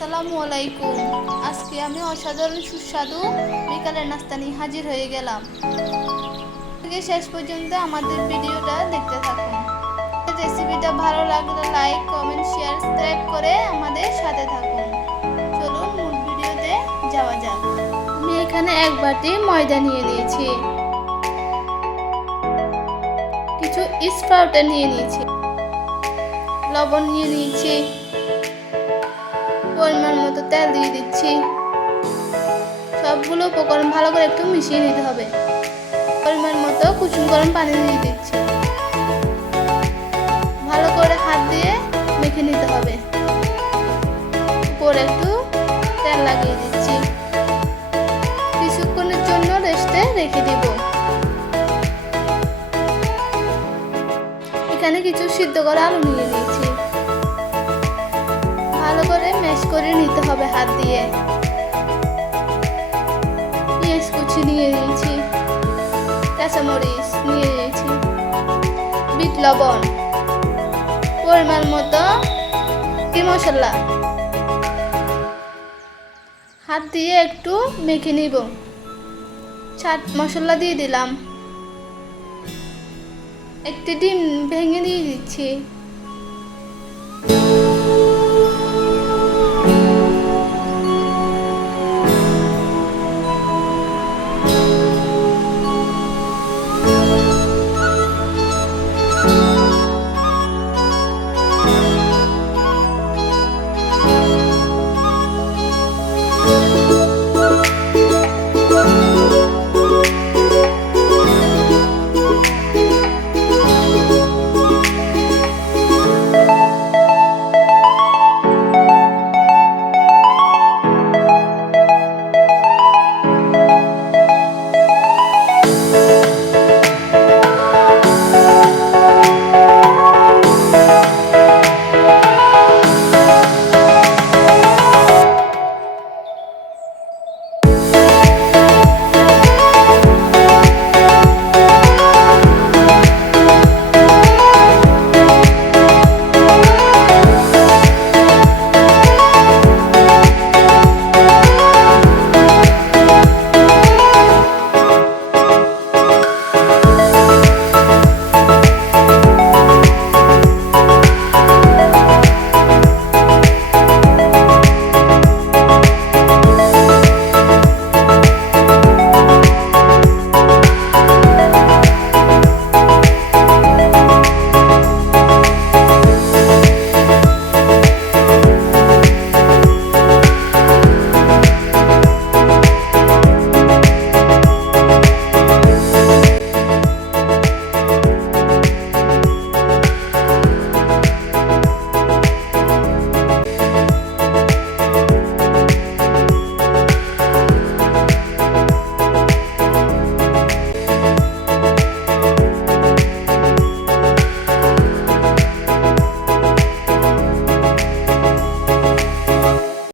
আসসালামু আলাইকুম। আজকে আমি অসাধারণ সুস্বাদু বিকালের নাস্তা নিয়ে হাজির হয়ে গেলাম। থেকে শেষ পর্যন্ত আমাদের ভিডিওটা দেখতে থাকুন। রেসিপিটা ভালো লাগলে লাইক, কমেন্ট, শেয়ার, সাবস্ক্রাইব করে আমাদের সাথে থাকুন। চলুন মূল ভিডিওতে যাওয়া যাক। আমি এখানে এক বাটি ময়দা নিয়ে নিয়েছি, কিছু ইস্ট পাউডার নিয়ে নিয়েছি, লবণ নিয়ে নিয়েছি, পরিমাণ মতো তেল দিয়ে দিচ্ছি। সবগুলো উপকরণ ভালো করে একটু মিশিয়ে নিতে হবে। পরিমাণ মতো কুসুম গরম পানি দিয়ে দিচ্ছি। ভালো করে হাত দিয়ে মেখে নিতে হবে। উপরে একটু তেল লাগিয়ে দিচ্ছি। কিছুক্ষণের জন্য রেস্টে রেখে দিব। এখানে কিছু সিদ্ধ করা আলু নিয়ে নিয়েছি। ভালো করে ম্যাশ করে নিতে হবে হাত দিয়ে। পেঁয়াজ কুচি নিয়ে নিয়েছি, কাঁচামরিচ নিয়ে নিয়েছি, বিট লবণ, পরিমাণ মতো মশলা। হাত দিয়ে একটু মেখে নিব। চাট মশলা দিয়ে দিলাম। একটি ডিম ভেঙে দিয়ে দিচ্ছি।